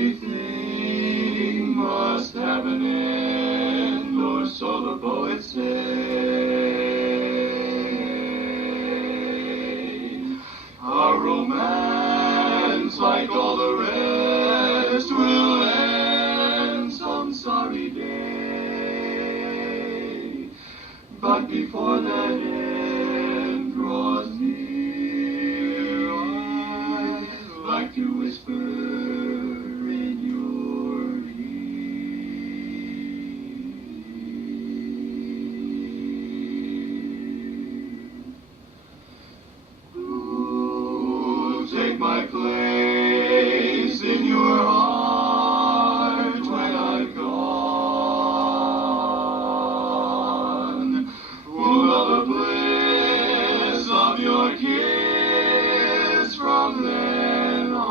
Everything must have an end, or so the poets say. Our romance, like all the rest, will end some sorry day. But before that end draws near, I'd like to whisper in your ear. Ooh, take my place in your heart when I've gone. Who will the bliss of your kiss from then on?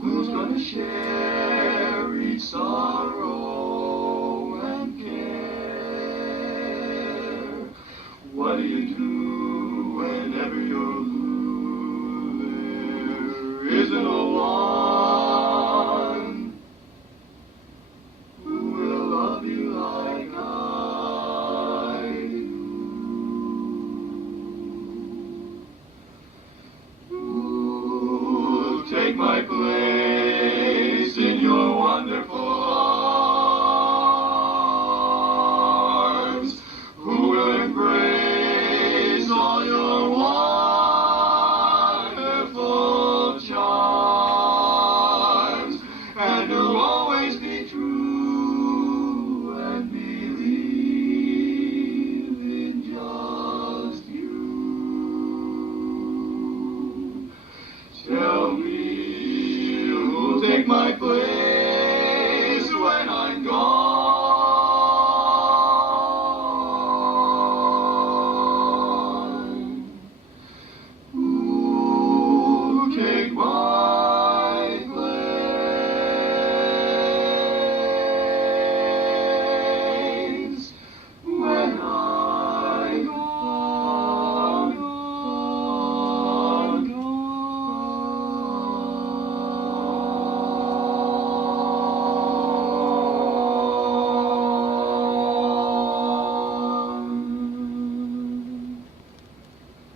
Who's gonna share each sorrow and care? What do you do whenever you're blue? There isn't a one who will love you like I do. Ooh, take my place